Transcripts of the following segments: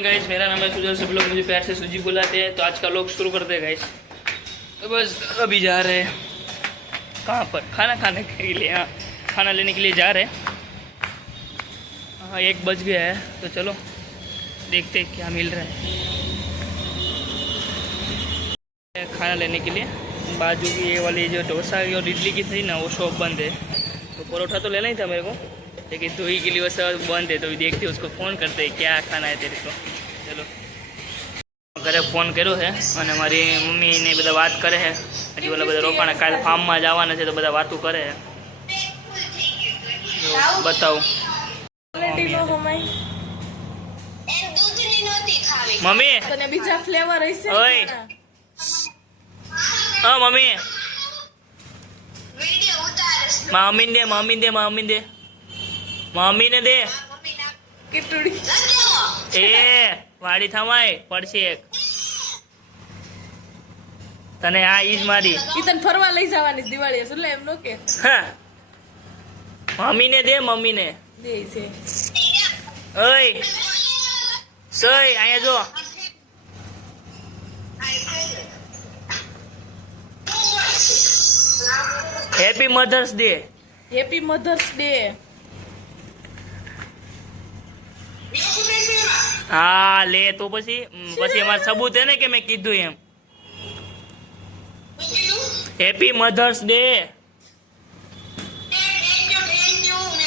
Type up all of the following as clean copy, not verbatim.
Guys मेरा नाम है सुजल, सब लोग मुझे प्यार से सुजी बुलाते हैं। तो आज का लोग शुरू करते हैं गाइस। तो बस अभी जा रहे हैं कहाँ पर, खाना खाने के लिए। हाँ, खाना लेने के लिए जा रहे हैं। हाँ 1 बज गया है, तो चलो देखते हैं क्या मिल रहा है खाना लेने के लिए। बाजू की ये वाली जो डोसा और इडली की थी ना, वो शॉप बंद है। तो परोठा तो लेना ही था मेरे को, लेकिन दही के लिए वो सब बंद है। तो देखते उसको फ़ोन करते क्या खाना है तेरे को। चलो घरे फोन કર્યો है અને મારી મમ્મીને બધા વાત કરે છે। હજી ઓલા બધા રોકાણા કાલે ફાર્મમાં જવાના છે, તો બધા વાતું કરે છે। बताओ मम्मी तने बीजा फ्लेवर हશે ओए हां मम्मी वीडियो उतारस मम्मी दे मम्मी दे मम्मी दे मम्मी ने दे किटुड़ी ए वाड़ी थमाय પડશે એક તને આ ઈજ મારી ઈ તને ફરવા લઈ જવાની દિવાળી છે એટલે એમ નો કે હા મમ્મી ને દે મમ્મી ને દે છે ઓય સોય આયા જો happy mother's day happy mother's day હા લે તો પછી અમારું સબૂત હે ને કે મેં કીધું એમ હેપી મધર્સ ડે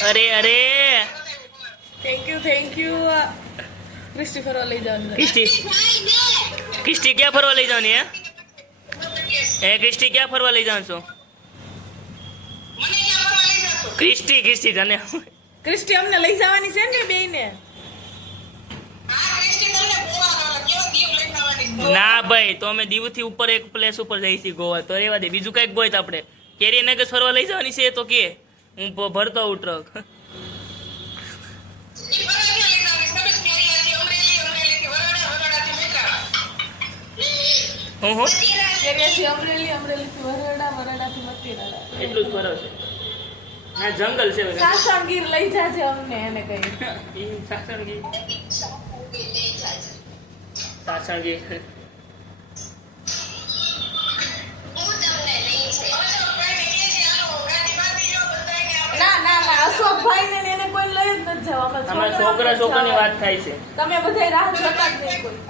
અરે અરે थैंक यू क्रिस्टी फरवा લઈ જવાની ક્રિસ્ટી ક્યાં ફરવા લઈ જવાની હે ક્રિસ્ટી ક્યાં ફરવા લઈ જવાનું છો ક્રિસ્ટી તને ક્રિસ્ટી અમને લઈ જવાની છે ને બેયને ના ભાઈ તો અમે દીવથી ઉપર એક પ્લેસ ઉપર જઈ છીએ ગોવા, તો રેવા દે બીજું કઈક ગોય તો આપણે કેરીનગર ફરવા લઈ જવાની છે તો કે હું ભરતો આવું ટ્રક હું કેરીથી અમરેલી થી વરડા થી મતીરાડા એટલું જ ફરક છે ના જંગલ છે સાસણગીર લઈ જાજે અમને એને કઈ સાસણગીર ના અશોકભાઈ ને એને કોઈ લઈ જ નથી જવા અમારા છોકરાની વાત થાય છે। તમે બધા રાહ જોતા જ નહીં કોઈ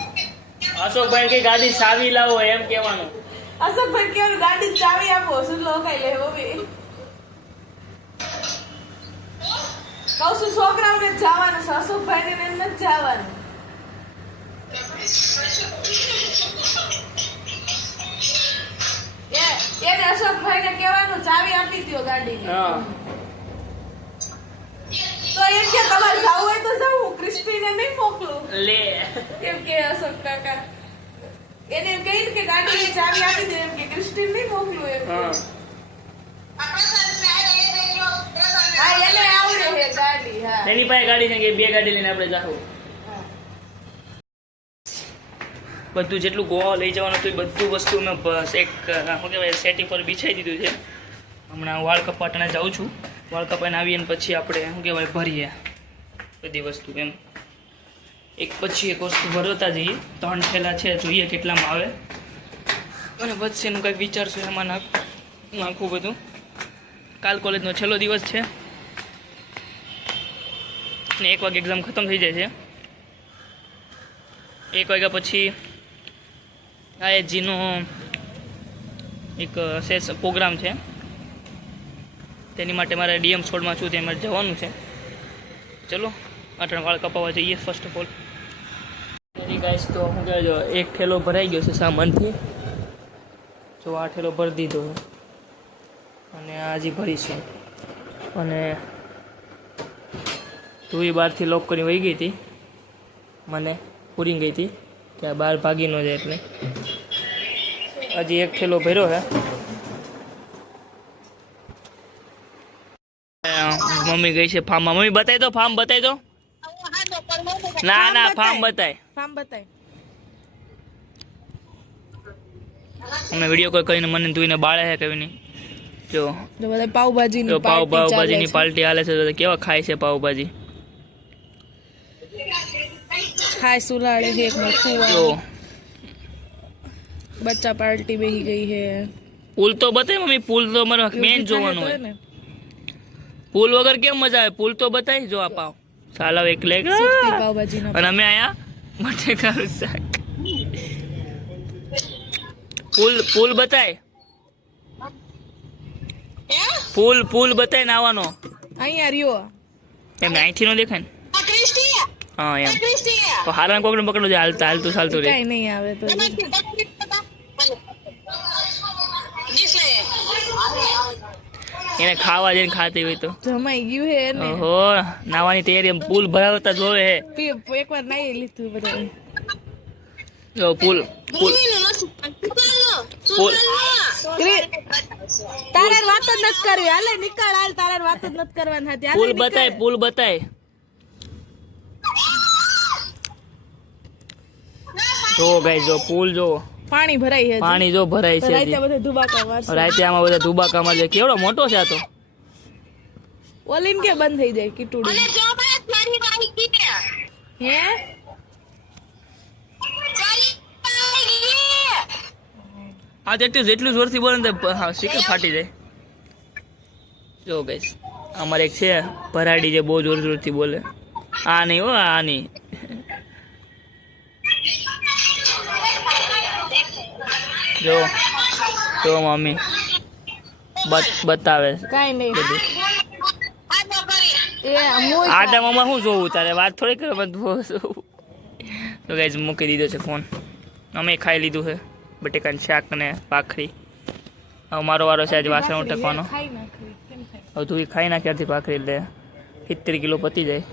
અશોકભાઈ કઈ ગાડી ચાવી લાવો એમ કહેવાનું। અશોકભાઈ કેવું ગાડી ચાવી આપો સુલો કઈ લેવો બે કહું છું છોકરાઓને જવાનું છે, અશોકભાઈ ને નથી જવાનું। એને અશોકભાઈ ને કહેવાનું ચાવી આપી દો ગાડી તો એમ કે તમારે જવું હોય તો જવું, ક્રિસ્પી ને નહીં મોકલું લે કેમ કે અશોક કાકા એને એમ કહી કે ગાડીની ચાવી આપી દે, એમ કે ક્રિસ્ટી નહીં મોકલું એમ હા એને આવડે છે ગાડી હા એની પાસે ગાડી છે કે 2 ગાડી લઈને આપણે જાવું। બધું જેટલું ગોવા લઈ જવાનું હતું એ બધું વસ્તુ મેં બસ એક શું કહેવાય સેટિંગ પર બિછાઈ દીધું છે। હમણાં વાળ કપાટને જાઉં છું, વાળ કપાઈને આવીએ ને પછી આપણે શું કહેવાય ભરીએ બધી વસ્તુ એમ એક પછી એક વસ્તુ ભરતા જઈએ। 3 થેલા છે, જોઈએ કેટલામાં આવે અને વધશે એનું કંઈક વિચારશું એમાં નાખવું બધું। કાલ કોલેજનો છેલ્લો દિવસ છે ને 1 વાગે એક્ઝામ ખતમ થઈ જાય છે। 1 વાગ્યા પછી આઈએચજીનો એક પ્રોગ્રામ છે, તેની માટે મારે ડીએમ સ્કોડમાં છું, તેમાં જવાનું છે। ચલો અટણ વાળ કપાવવા જઈએ first of all. Any guys તો શું કહેવાય, એક ઠેલો ભરાઈ ગયો છે સામાનથી, જો આ ઠેલો ભરી દીધો અને આ હજી ભરીશું। અને તું એ બહારથી લોક કરી વહી ગઈ હતી, મને પૂરી ગઈ હતી કે આ બહાર ભાગી ન જાય એટલે હજી એક ઠેલો ભર્યો છે। મમ્મી ગઈ છે ફાર્મમાં। મમ્મી બતાવી દો ફાર્મ, બતાવી દો। ના ફાર્મ બતાય અમે વિડીયો કોલ કરીને મને તું બાળે છે કઈ નહીં। જો બધા પાવભાજીની પાવભાજીની પાર્ટી હાલે છે, કેવા ખાય છે પાવભાજી। छाछ उलाड़े है एक में જો खुआ बच्चा पार्टी बेही गई है પુલ તો બતાય મમ્મી, પુલ તો મારે મેન જોવાનું હોય. ને પુલ વગર કેમ મજા આવે? પુલ તો બતાય. જો આ પાવ સાલા એક લેગ સુરતી પાવભાજીનો અને અમે આયા બટેકાનું શાક. પુલ બતાય, પુલ બતાય નાવાનો. અહીંયા રહ્યો એમ અહીંથી નો દેખાય ને? હા એમ તો હારા કોકને પકડો છે, હાલતા હાલતું ચાલતું રે. કઈ નહીં આવે તો એને ખાવા જઈને ખાતી હોય તો જમાઈ ગયું હે ને ઓહો, નાવાની તૈયારી. એમ પુલ ભરાવતા જોવે હે. એકવાર નાઈ લીધું બધા જો પુલ તારે વાત જ નથી કરવી. હાલે નીકળ, હાલ તારે વાત જ નથી કરવાની હતી. હાલે પુલ નીકળ. બતાય, પુલ બતાય. જો ગાઈસ, જો પુલ જો, પાણી ભરાઈ છે પાણી જો ભરાય છે રાતે હજી. બધા ધુબાકા મારશે. રાતે આમાં બધા ધુબાકા મારશે. કેવડો મોટો છે આ તો. ઓલીમ કે બંધ થઈ જાય કીટુડી હે આ દેખતી જેટલું જોરથી બોલે ને સ્પીકર ફાટી જાય. જો ગાઈસ, અમારે એક છે ભરાડી જે બહુ જોરથી બોલે. આ નહીં હો, આ નહીં. જો જો મમ્મી બતાવે છે કાઈ નહીં બધું. એ મોય આ ટાઈમમાં શું જોવું તારે? વાત થોડી કરે બધું. તો ગાઈસ મૂકી દીધો છે ફોન. અમે ખાઈ લીધું છે બટેકાનું શાક ને ભાખરી. હવે મારો વારો છે આજે વાસણ ઉટકવાનો. ખાઈ નાખવી કેમ ખાઈ હવે તું ખાઈ નાખ ક્યારથી ભાખરી, એટલે 70 કિલો પતી જાય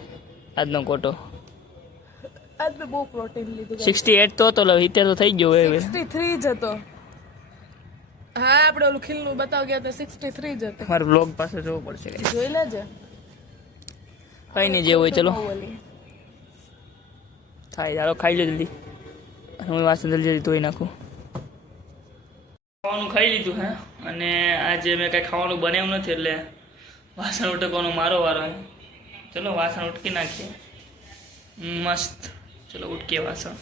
આજનો કોટો. આજ તો બહુ પ્રોટીન લીધું 68 તો હતો, 70 તો થઈ ગયો હવે. 63 જ હતો. હા આપણે ઓલું ખીલનું બતાવ ગયા તો 63 જ હતો. મારે બ્લોગ પાસે જોવું પડશે guys. જોઈ લેજે કઈ નહીં, જે હોય ચલો ઓલી. થાય. ચાલો ખાઈ લો જલ્દી. હું વાસણ જલ્દી ધોઈ નાખું. ખાવાનું ખાઈ લીધું હે, અને આજે મેં કાંઈ ખાવાનું બનાવ્યું નથી, એટલે વાસણ ઉટકવાનો મારો વારો. ચલો વાસણ ઉટકી નાખીએ મસ્ત. ચલો ઉટકીએ વાસણ.